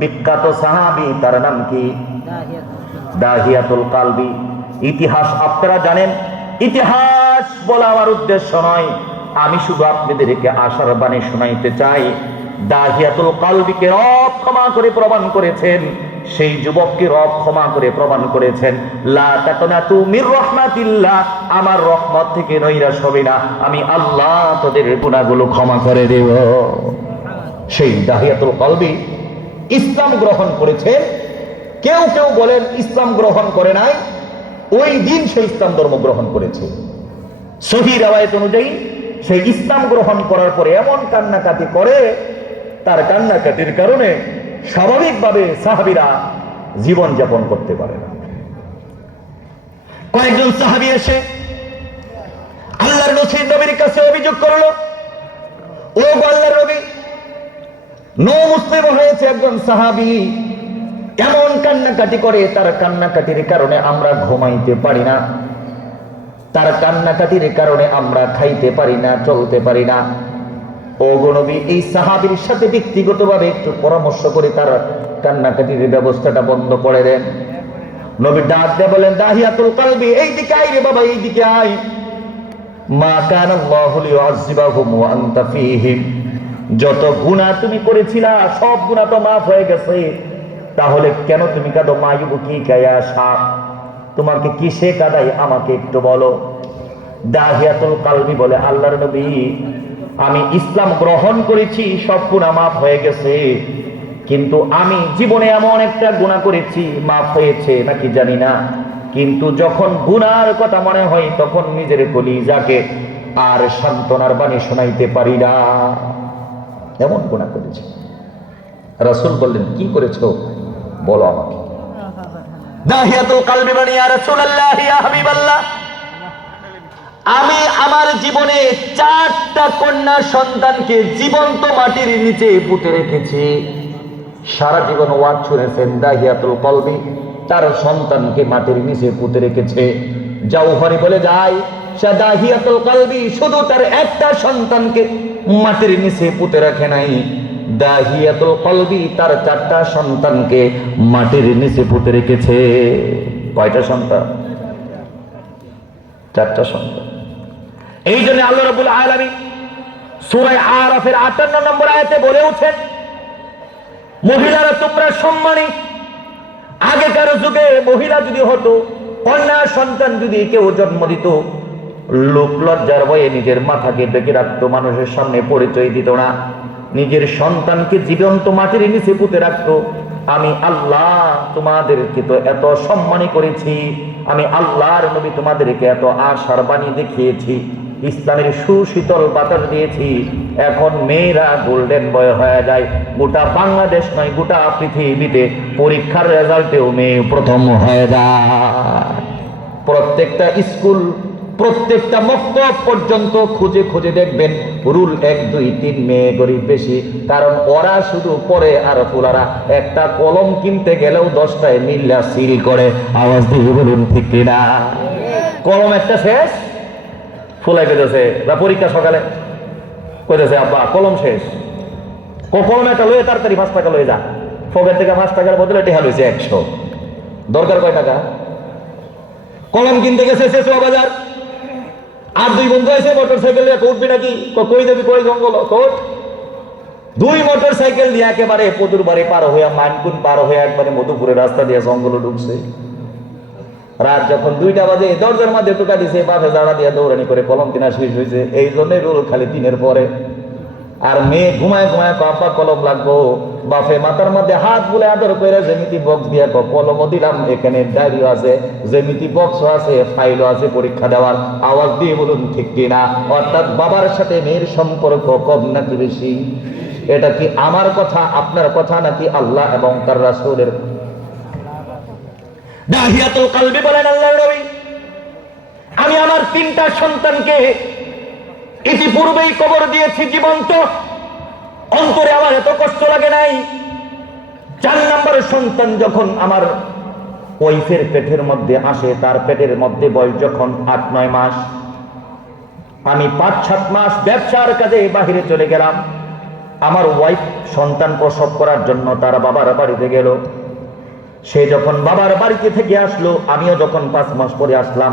বিখ্যাত সাহাবী, তার নাম কি? দাহিয়াতুল কালবি। ইতিহাস আপনারা জানেন। ইতিহাস বলা আমার উদ্দেশ্য নয়, আমি শুধু আপনাদেরকে আশার বাণী শোনাইতে চাই। দাহিয়াতুল কালবিকে রব ক্ষমা করে প্রমাণ করেছেন, সেই যুবককে রব ক্ষমা করে প্রমাণ করেছেন, লা তাকনাতু মির রাহমাতিল্লাহ, আমার রহমত থেকে নৈরাশ হবে না, আমি আল্লাহ তোদের গুনাহগুলো ক্ষমা করে দেব। সেই দাহিয়াতুল কালবি ইসলাম গ্রহণ করেছেন। কেউ কেউ বলেন ইসলাম গ্রহণ করে নাই, ওই দিন সে ইসলাম ধর্ম গ্রহণ করেছে। সহিহ রাওয়ায়াত অনুযায়ী সেই ইসলাম গ্রহণ করার পরে এমন কান্নাকাটি করে, তার কান্নাকাটির কারণে স্বাভাবিকভাবে সাহাবীরা জীবন যাপন করতে পারে না। কয়েকজন সাহাবী এসে আল্লাহর নবীর কাছে অভিযোগ করলো, ও আল্লাহর নবী, মুসলিম হয়েছে একজন সাহাবী, কেমন কান্নাকাটি করে, তার কান্নাকাটির কারণে আমরা ঘুমাইতে পারি না, তার কান্নাকাটির কারণে আমরা খাইতে পারি না, চলতে পারি না। ও গো নবী, এই সাহাবীর সাথে ব্যক্তিগতভাবে একটু পরামর্শ করে তার কান্নাকাটির ব্যবস্থাটা বন্ধ করে দেন। নবী ডাক দিয়ে বলেন, দাহিয়াতুল কালবি, এইদিকে আয় রে বাবা, এইদিকে আয়। মা কানা আল্লাহু লিউআযযিবাহুম ওয়া আনতা ফীহিম, যত গুনাহ তুমি করেছিলা সব গুনাহ তো মাফ হয়ে গেছে, তাহলে কেন তুমি কাঁদো? মায়ুবকি কায়াশা, তোমাকে কিসে কাঁদাই আমাকে একটু বলো। দাহিয়াতুল কালবি বলে, আল্লাহর নবী, আমি ইসলাম গ্রহণ করেছি, সব গুনাহ মাফ হয়ে গেছে, কিন্তু আমি জীবনে এমন একটা গুনাহ করেছি, মাফ হয়েছে নাকি জানি না, কিন্তু যখন গুনার কথা মনে হয় তখন নিজের কলিজাকে আর সান্ত্বনার বাণী শোনাইতে পারি না, এমন গুনাহ করেছি। রাসূল বললেন, কি করেছো বলো আমাকে। দাহিয়াতুল কালবি বলে, ইয়া রাসূলুল্লাহ, ইয়া হাবিবাল্লাহ, আমি আমার জীবনে 4টা কন্যা সন্তানকে জীবন্ত মাটির নিচে পুঁতে রেখেছি। সারা জীবন ওয়াজ শুনেছেন দাহিয়াতুল কালবি তার সন্তানকে মাটির নিচে পুঁতে রেখেছে। জাওহরি বলে যায়, সে দাহিয়াতুল কালবি শুধু তার একটা সন্তানকে মাটির নিচে পুঁতে রাখে নাই, দাহিয়াতুল কালবি তার 4টা সন্তানকে মাটির নিচে পুঁতে রেখেছে। কয়টা সন্তান? 4টা সন্তান। এই জন্য আল্লাহ রাব্বুল আলামিন সূরা আরাফের 58 নম্বর আয়াতে বলেওছেন, মহিলারা তোমরা সম্মানী। আগেকার যুগে মহিলা যদি হতো, কন্যা সন্তান যদি কেউ জন্ম দিত, লোক লজ্জার ভয়ে নিজের মাথাকে ঢেকে রাখতো, মানুষের সামনে পরিচয় দিত না, নিজের সন্তানকে জীবন্ত মাটির নিচে পুঁতে রাখতো। আমি আল্লাহ তোমাদেরকে তো এত সম্মানী করেছি, আমি আল্লাহর নবী তোমাদেরকে এত আশার বাণী দেখিয়েছি, ইসলামের সুশীতল বাতাস দিয়েছি, এখন মেয়েরা গোল্ডেন বয় হয়ে যায়। গোটা বাংলাদেশ নয়, গোটা পৃথিবীতে পরীক্ষার রেজাল্টেও মেয়ে প্রথম হয়ে যায়। প্রত্যেকটা স্কুল, প্রত্যেকটা মক্তব পর্যন্ত খুঁজে খুঁজে দেখবেন রুল 1, 2, 3 মেয়ে গরিব বেশি, কারণ ওরা শুধু পড়ে আর ফুলারা একটা কলম কিনতে গেলেও 10টায় মিল্লা সিল করে। আওয়াজ দিয়ে বলুন ঠিক কিনা? কলম একটা শেষ, ফুলাই পেতেছে, বা পরীক্ষা সকালে কইতেছে আব্বা কলম শেষ, কলম একটা লয়ে তাড়াতাড়ি 5 টাকা লয়ে যা, ফকের থেকে 5 টাকার বদলে টেহা লইছে 100, দরকার কয় টাকা? কলম কিনতে গেছে শেষুয়া বাজার, আর 2 বন্ধু আছে মোটরসাইকেল দিয়ে, উঠবি নাকি? কই দেবি? কই জঙ্গল কোট? 2 মোটরসাইকেল দিয়ে একেবারে পদুর বাড়ি পার হইয়া, মানকুন পার হইয়া একবারে মধুপুরের রাস্তা দিয়ে জঙ্গলে ঢুকছে। রাত যখন 2টা বাজে, দরজার মধ্যে টোকা দিছে, বাপে জাড়া দিয়ে দৌড়ানি করে কলম কিনা শেষ হয়েছে। এই জন্যই রোল খালি 3-এর পরে। আর মেয়ে ঘুমায় ঘুমায় আব্বা কলম লাগবো, বাপে মাথার মধ্যে হাত বুলে আদর করে জ্যামিতি বক্স দিয়া কলমও দিলাম, এখানে ডায়েরিও আছে, জ্যামিতি বক্সও আছে, ফাইলও আছে পরীক্ষা দেওয়ার। আওয়াজ দিয়ে বলুন ঠিক কিনা? অর্থাৎ বাবার সাথে মেয়ের সম্পর্ক কম নাকি বেশি? এটা কি আমার কথা, আপনার কথা, নাকি আল্লাহ এবং তার রাসূলের? দাহিয়াতুল কালবি বলেন, আল্লাহর নবী, আমি আমার 3টা সন্তানকে ইতিপূর্বেই কবর দিয়েছি জীবন্ত, অন্তরে আমার এত কষ্ট লাগে নাই। 4 নম্বরের সন্তান যখন আমার ওয়াইফের পেটের মধ্যে আসে, তার পেটের মধ্যে বয়স যখন 8-9 মাস, আমি 5-7 মাস ব্যবসার কাজে বাহিরে চলে গেলাম। আমার ওয়াইফ সন্তান প্রসব করার জন্য তার বাবার বাড়িতে গেল। সে যখন বাবার বাড়িতে থেকে আসলো, আমিও যখন 5 মাস পরে আসলাম,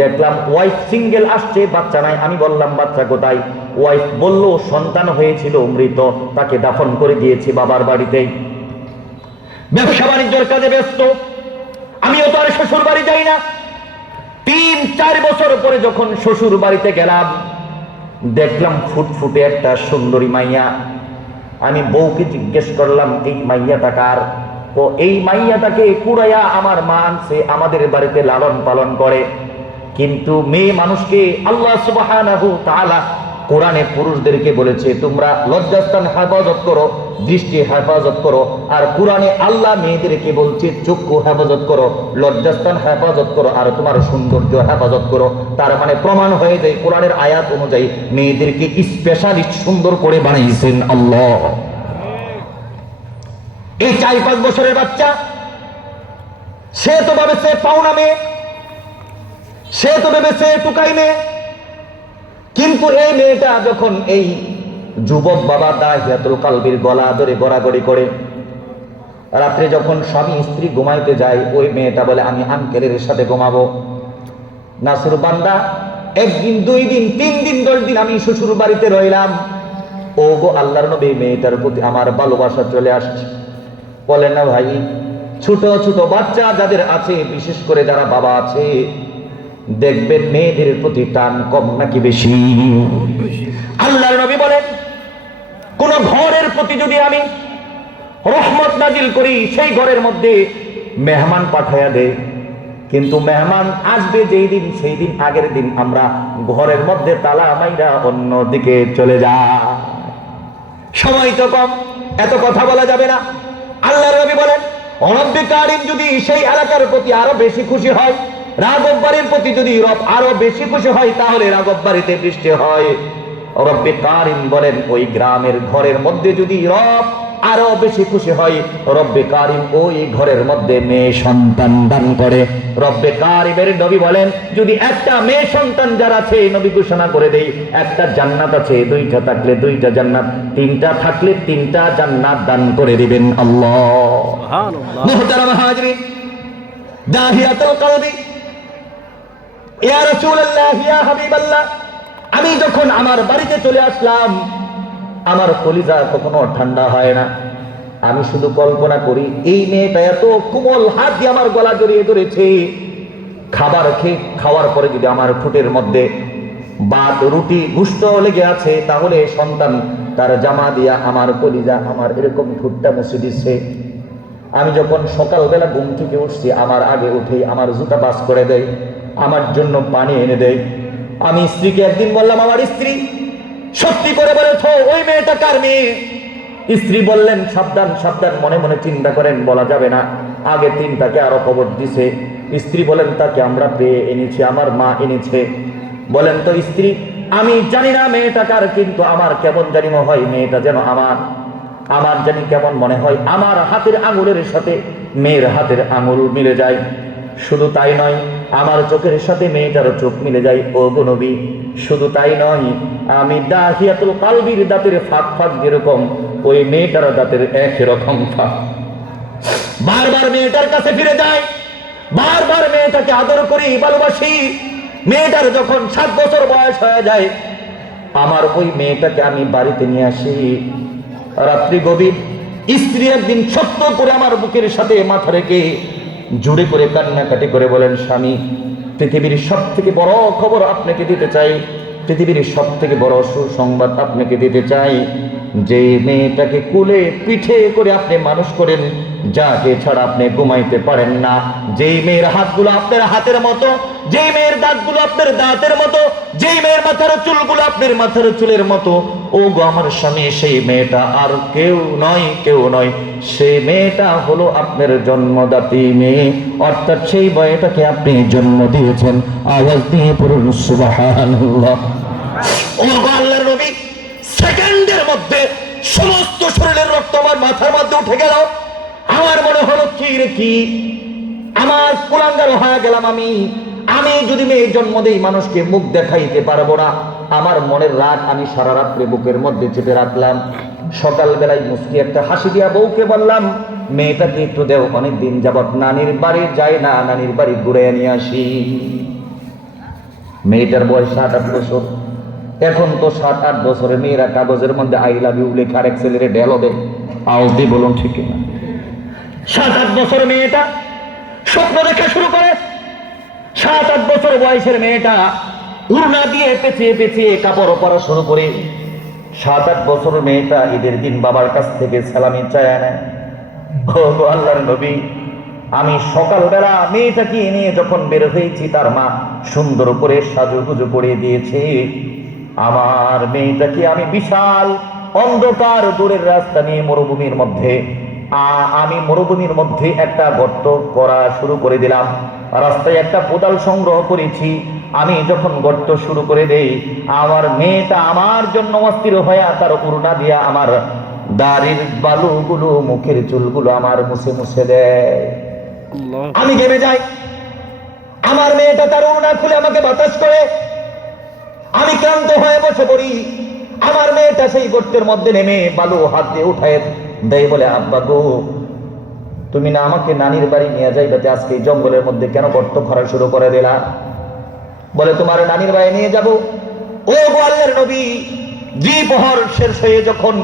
দেখলাম ওয়াইফ সিঙ্গেল আসছে, বাচ্চা নাই। আমি বললাম বাচ্চা কোথায়? ওয়াইফ বলল সন্তান হয়েছিল মৃত, তাকে দাফন করে দিয়েছি বাবার বাড়িতেই। ব্যবসা বাণিজ্যের কাজে ব্যস্ত, আমিও তো আর শ্বশুর বাড়ি যাই না। 3-4 বছর পরে যখন শ্বশুর বাড়িতে গেলাম, দেখলাম ফুটফুটে একটা সুন্দরী মাইয়া। আমি বউকে জিজ্ঞেস করলাম এই মাইয়াটা কার? তো এই মাইয়াটাকে কুড়াইয়া আমার মা আনছে, আমাদের বাড়িতে লালন পালন করে। কিন্তু মেয়ে মানুষকে আল্লাহ সুবহানাহু তাআলা কোরআনে পুরুষদেরকে বলেছে তোমরা লজ্জাস্থান হেফাজত করো, দৃষ্টি হেফাজত করো। আর কোরআনে আল্লাহ মেয়েদেরকে বলছে চক্ষু হেফাজত করো, লজ্জাস্থান হেফাজত করো, আর তোমার সৌন্দর্য হেফাজত করো। তার মানে প্রমাণ হয়ে যায় কোরআনের আয়াত অনুযায়ী মেয়েদেরকে স্পেশালিস্ট সুন্দর করে বানিয়েছেন আল্লাহ। এই 4-5 বছরের বাচ্চা, সে তো ভেবেছে পাওনা মেয়ে, সে তো ভেবেছে টুকাই মেয়ে। কিন্তু এই মেয়েটা যখন এই যুবক বাবা দাহিয়াতুল কালবির গলা ধরে গড়াগড়ি করে, রাত্রে যখন স্বামী স্ত্রী ঘুমাইতে যায়, ওই মেয়েটা বলে আমি আঙ্কেলের সাথে ঘুমাবো। নাসুর বান্দা 1 দিন 2 দিন 3 দিন 10 দিন আমি শ্বশুর বাড়িতে রইলাম। ও গো আল্লাহর নবী, মেয়েটার প্রতি আমার ভালোবাসা চলে আসছে। বলে না ভাই, ছোট ছোট বাচ্চা যাদের আছে, বিশেষ করে যারা বাবা আছে, দেখবেন মেয়েদের প্রতি টান কম নাকি বেশি? আল্লাহর নবী বলেন কোন ঘরের প্রতি যদি আমি রহমত নাজিল করি, সেই ঘরের মধ্যে মেহমান পাঠাইয়া দেয়, কিন্তু মেহমান আসবে যেই দিন, সেই দিন আগের দিন আমরা ঘরের মধ্যে তালা মাইরা অন্যদিকে চলে যায়। সময় তো কম, এত কথা বলা যাবে না। আল্লাহর নবী বলেন রব্বে কারিম যদি সেই এলাকার প্রতি আরো বেশি খুশি হয়, রাগব বাড়ির প্রতি যদি রব আরো বেশি খুশি হয়, তাহলে রাগব বাড়িতে বৃষ্টি হয়। রব্বে কারিম বলেন ওই গ্রামের ঘরের মধ্যে যদি রব আরো বেশি খুশি হয়, রব্বে কারিম ওই ঘরের মধ্যে মেয়ে সন্তান দান করে। রব্বে কারিমের নবী বলেন যদি একটা মেয়ে সন্তান যার আছে, নবী ঘোষণা করে দেই একটা জান্নাত আছে, 2টা থাকলে 2টা জান্নাত, 3টা থাকলে 3টা জান্নাত দান করে দিবেন আল্লাহ। সুবহানাল্লাহ। মুহতারাম হাজিরিন, দাহিয়াতুল কালবি, ইয়া রাসূলুল্লাহ, ইয়া হাবিবাল্লাহ, আমি যখন আমার বাড়িতে চলে আসলাম, আমার কলিজা কখনো ঠান্ডা হয় না। আমি শুধু কল্পনা করি এই মেয়েটা এত কোমল হাত দিয়ে আমার গলা জড়িয়ে ধরেছে, খাবার খাওয়ার পরে যদি আমার ঠোঁটের মধ্যে ভাত রুটি গুস্ত লেগে আছে, তাহলে সন্তান তার জামা দিয়া আমার কলিজা আমার এরকম ঠোঁটটা মুছে দিচ্ছে। আমি যখন সকালবেলা ঘুম থেকে উঠছি, আমার আগে উঠেই আমার জুতা বাস করে দেয়, আমার জন্য পানি এনে দেয়। আমি স্ত্রীকে একদিন বললাম আমার স্ত্রী সত্যি করে বলেছ ওই মেয়েটা কার মেয়ে? স্ত্রী বললেন সাবধান সাবধান, মনে মনে চিন্তা করেন, বলা যাবে না। আগে 3টাকে আরো খবর দিছে। স্ত্রী বলেন তাকে আমরা পেয়ে এনেছি, আমার মা এনেছে। বলেন তো স্ত্রী আমি জানি না মেয়েটা কার, কিন্তু আমার কেমন জানি মনে হয় মেয়েটা যেন আমার জানি কেমন মনে হয় আমার হাতের আঙুলের সাথে মেয়ের হাতের আঙুল মিলে যায়। শুধু তাই নয়, আমার চোখের সাথে মেয়েটারও চোখ মিলে যায়। ও গো নবী, শুধু তাই নয়, আমি দাহিয়াতুল কালবির দাঁতের ফাঁক ফাঁক যেরকম, ওই মেয়েটারও দাঁতের একই রকম ফাঁক। বারবার মেয়েটার কাছে ফিরে যায়, বারবার মেয়েটাকে আদর করি, ভালোবাসি। মেয়েটার যখন 7 বছর বয়স হয়ে যায়, আমার ওই মেয়েটাকে আমি বাড়িতে নিয়ে আসি। রাত্রি গভীর, স্ত্রী একদিন সত্য করে আমার বুকের সাথে মাথা রেখে জোরে করে কান্নাকাটি করে বলেন স্বামী, পৃথিবীর সব থেকে বড় খবর আপনাকে দিতে চাই, পৃথিবীর সব থেকে বড় সুসংবাদ আপনাকে দিতে চাই। যে মেয়েটাকে কুলে পিঠে করে আপনি মানুষ করেন, যাকে ছাড়া আপনি ঘুমাইতে পারেন না, যেই মেয়ের হাতগুলো আপনার হাতের মতো, যেই মেয়ের দাঁতগুলো আপনার দাঁতের মতো, যেই মেয়ের মাথার চুলগুলো আপনার মাথার চুলের মতো, ও গো আমার স্বামী, সেই মেয়েটা আর কেউ নয়, কেউ নয়, সেই মেয়েটা হলো আপনার জন্মদাত্রী মেয়ে, অর্থাৎ সেই মেয়েটাকে আপনি জন্ম দিয়েছেন। আওয়াজ দিয়ে পড়ুন সুবহানাল্লাহ। ও গো আল্লাহর নবী, সেকেন্ডের মধ্যে সমস্ত শরীরের রক্ত আমার মাথার মধ্যে উঠে গেল। আমার মনে হলো কি রে কি, আমার কুলাঙ্গার হয়ে গেলাম আমি যদি মেয়ে জন্ম দেই, মানুষকে মুখ দেখাইতে পারবো না। আমার মনের রাগ আমি সারা রাত্রে বুকের মধ্যে চেপে রাখলাম। সকালবেলায় মুস্কি একটা হাসি দিয়া বউকে বললাম, মেয়েটাকে একটু দেও, অনেকদিন যাবত নানির বাড়ি যায় না, নানির বাড়ি ঘুরে নিয়ে আসি। মেয়েটার বয়স 7-8 বছর। এখন তো 7-8 বছরের মেয়েরা কাগজের মধ্যে আই লাভ ইউ লেখা আর এক ছেলেরে ডেলও দেয়। আওয়াজ দিয়ে বলুন ঠিক না? 7-8 বছরের মেয়েটা স্বপ্ন দেখা শুরু করে। 7-8 বছর বয়সের মেয়েটা উড়না দিয়ে পেঁচিয়ে পেঁচিয়ে কাপড় পরা শুরু করে। 7-8 বছরের মেয়েটা ঈদের দিন বাবার কাছ থেকে সালামি চায় নেয়। ও আল্লাহর নবী, আমি সকালবেলা মেয়েটাকে নিয়ে যখন বের হয়েছি, তার মা সুন্দর করে সাজুগুজু করে দিয়েছে। আমার মেয়েটাকে আমি বিশাল অন্ধকার দূরের রাস্তা নিয়ে মরুভূমির মধ্যে, আমি মরুভূমির মধ্যে একটা গর্ত করা শুরু করে দিলাম। রাস্তায় একটা কোদাল সংগ্রহ করেছি। আমি যখন গর্ত শুরু করে দেই, আমার মেয়েটা আমার জন্য অস্থির হয়ে তার উড়না দিয়া আমার দাড়ির বালুগুলো, মুখের চুলগুলো আমার মুছে মুছে দেয়। আমি ঘেমে যাই। আমার মেয়েটা তার উড়না খুলে আমাকে বাতাস করে। আমি ক্লান্ত হয়ে বসে পড়ি। আমার মেয়েটা সেই গর্তের মধ্যে নেমে বালু হাত দিয়ে উঠায় দেয়, বলে, আব্বা গো, তুমি না আমাকে নানির বাড়ি নিয়ে যাইবে, আজকে এই জঙ্গলের মধ্যে কেন গর্ত করা শুরু করে দিলা? বলে, তোমার নানির বাড়ি নিয়ে যাব। ও গো আল্লাহর নবী, দ্বিপ্রহর শেষ হয়ে যখন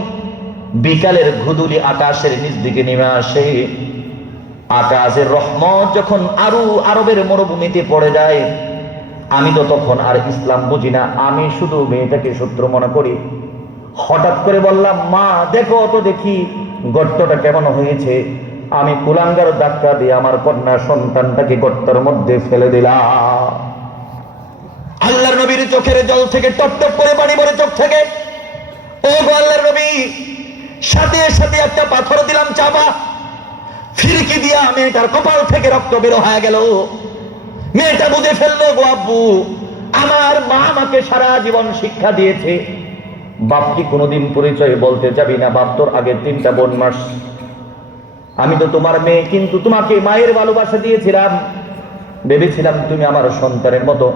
বিকালের ঘুদুলি আকাশের নিচ দিকে নেমে আসে, আকাশের রহমত যখন আরবের মরুভূমিতে পড়ে যায়, আমি তো তখন আর ইসলাম বুঝি না। আমি শুধু মেয়েটাকে শত্রু মনে করি। হঠাৎ করে বললাম, মা দেখো তো দেখি গর্তটা কেমন হয়েছে। আমি কুলাঙ্গার ধাক্কা দিয়ে আমার কন্যা সন্তানটাকে গর্তের মধ্যে ফেলে দিলাম। আল্লাহর নবীর চোখের জল থেকে টপ টপ করে পানি পড়ে চোখ থেকে। ও গো আল্লাহর নবী, সাথে সাথে একটা পাথর দিলাম চাপা, ফিরকি দিয়া মেয়েটার কপাল থেকে রক্ত বের হয়ে গেল। মেয়েটা বুঝে ফেললো, গো আব্বু, আমার মা আমাকে সারা জীবন শিক্ষা দিয়েছে, বাপকে কোনোদিন পরিচয় বলতে যাবি না, বাপ তোর আগে 3টা বোন মাস। আমি তো তোমার মেয়ে, কিন্তু তোমাকে মায়ের ভালোবাসা দিয়েছিলাম, ভেবেছিলাম তুমি আমার সন্তানের মতো,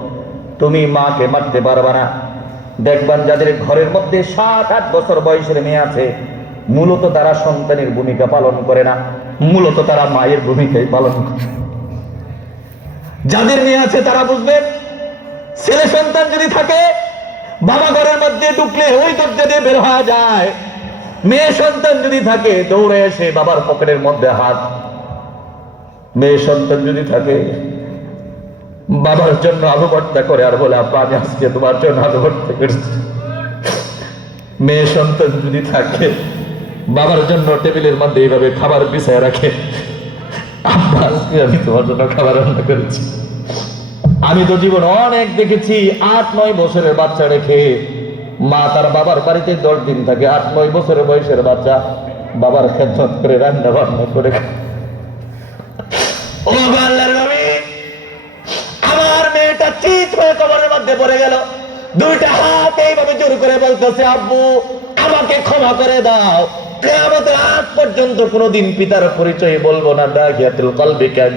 তুমি মাকে মারতে পারবা না। দেখবেন যাদের ঘরের মধ্যে 7-8 বছর বয়সের মেয়ে আছে, মূলত তারা সন্তানের ভূমিকা পালন করে না, মূলত তারা মায়ের ভূমিকাই পালন করে। যাদের মেয়ে আছে তারা বুঝবেন, ছেলে সন্তান যদি থাকে, বাবা ঘরের মধ্যে ঢুকলে ওই দরজা দিয়ে বের হওয়া যায়। মেয়ে সন্তান যদি থাকে, দৌড়ে এসে বাবার পকেটের মধ্যে হাত। মেয়ে সন্তান যদি থাকে, বাবার জন্য আলু ভর্তা করে আর বলে, আব্বা আমি আজকে তোমার জন্য আলু ভর্তা করেছি। মেয়ে সন্তান যদি থাকে, বাবার জন্য টেবিলের মধ্যে এইভাবে খাবার বিছায় রাখে, আব্বা আজকে আমি তোমার জন্য খাবার রান্না করেছি। আমি তো জীবন অনেক দেখেছি, 8-9 বছরের বাচ্চা রেখে মা তার বাবার বাড়িতে 10 দিন থাকে। 8-9 বছরের বয়সের বাচ্চা বাবার খেদমত করে রান্না বান্না করে। ও আল্লাহর নবী, আমার মেয়েটা চিৎ হয়ে কবরের মধ্যে পড়ে গেল। 2টা হাত এইভাবে জোর করে বলতেছে, আব্বু আমাকে ক্ষমা করে দাও, কিয়ামতের আগ পর্যন্ত কোনোদিন পিতার পরিচয় বলবো না। দাহিয়াতুল কলবি কেন,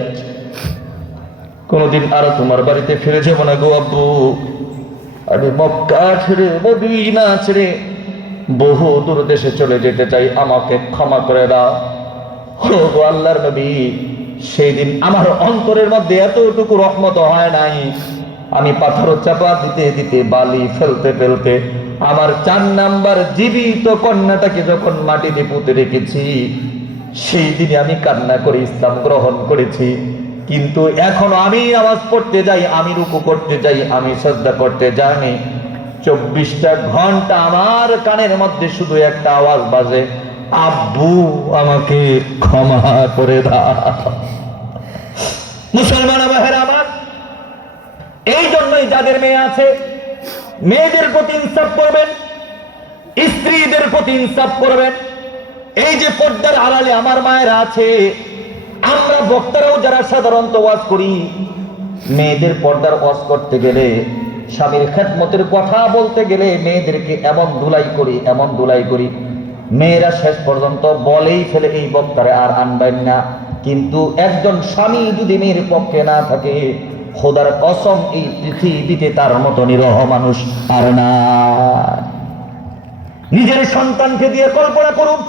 কোনোদিন আরো তোমার বাড়িতে ফিরে যাবো না গো আব্বু। আমি মক্কা ছেড়ে, মদিনা ছেড়ে বহু দূর দেশে চলে যেতে চাই, আমাকে ক্ষমা করে দাও। ও গো আল্লাহর নবী, সেই দিন আমার অন্তরের মধ্যে এতটুকু রহমত হয় নাই। আমি পাথর চাপা দিতে দিতে, বালি ফেলতে ফেলতে আমার 4 নাম্বার জীবিত কন্যাটাকে যখন মাটিতে পুঁতে রেখেছি, সেই দিনে আমি কান্না করে ইসলাম গ্রহণ করেছি। কিন্তু এখনো আমি নামাজ পড়তে যাই, আমি রুকু করতে যাই, আমি সাজদা করতে যাই, 24টা ঘন্টা আমার কানের মধ্যে শুধু একটা আওয়াজ বাজে, আব্বু আমাকে ক্ষমা করে দাও। মুসলমান ভাইয়েরা আমার, এই জন্যই যাদের মেয়ে আছে, মেয়েদের প্রতি ইনসাফ করবেন, স্ত্রীদের প্রতি ইনসাফ করবেন। এই যে পর্দার আড়ালে আমার মায়েরা আছে, আমরা বক্তারাও যারা সাধারণত ওয়াজ করি, মেয়েদের পর্দার ওয়াজ করতে গেলে, স্বামীর খেদমতের কথা বলতে গেলে মেয়েদেরকে এমন ধুলাই করি, এমন ধুলাই করি, মেয়েরা শেষ পর্যন্ত বলেই ফেলে, এই বক্তারে আর আনবেন না। কিন্তু একজন স্বামী যদি মেয়ের পক্ষে না থাকে, খোদার কসম এই পৃথিবীতে তার মতো নিরহ মানুষ আর না। নিজের সন্তানকে দিয়ে কল্পনা করুন,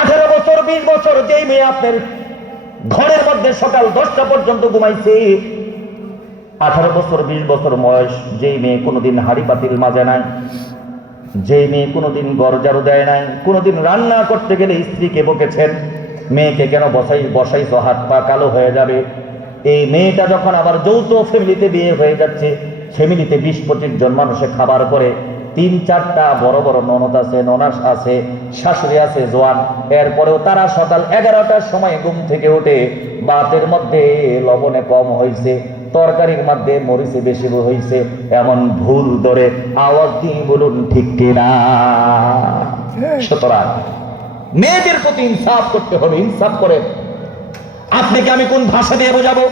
18 বছর 20 বছর যেই মেয়ে আপনার ঘরের মধ্যে সকাল 10টা পর্যন্ত ঘুমাইছে, 18 বছর 20 বছর বয়স যেই মেয়ে কোনোদিন হাড়ি পাতিল মাজে নাই, যেই মেয়ে কোনোদিন ঘর ঝাড়ু দেয় নাই, কোনোদিন রান্না করতে গেলে স্ত্রীকে বকেছেন মেয়েকে কেন বসাইছো, হাত পা কালো হয়ে যাবে। এই মেয়েটা যখন আবার যৌথ ফ্যামিলিতে বিয়ে হয়ে যাচ্ছে, ফ্যামিলিতে 20-25 জন মানুষে খাবার করে, 3-4টা বড় বড় ননদ আছে, ননাস আছে, শাশুড়ি আছে জোয়ান, এরপরেও তারা সকাল 11টার সময় ঘুম থেকে উঠে ভাতের মধ্যে লবণে কম হয়েছে, তরকারির মধ্যে মরিচে বেশি হয়েছে, এমন ভুল ধরে আওয়াজ দিয়ে বলুন ঠিক কিনা? সুতরাং মেয়েদের প্রতি ইনসাফ করতে হবে। ইনসাফ করে আপনাকে আমি কোন ভাষা দিয়ে বোঝাবো?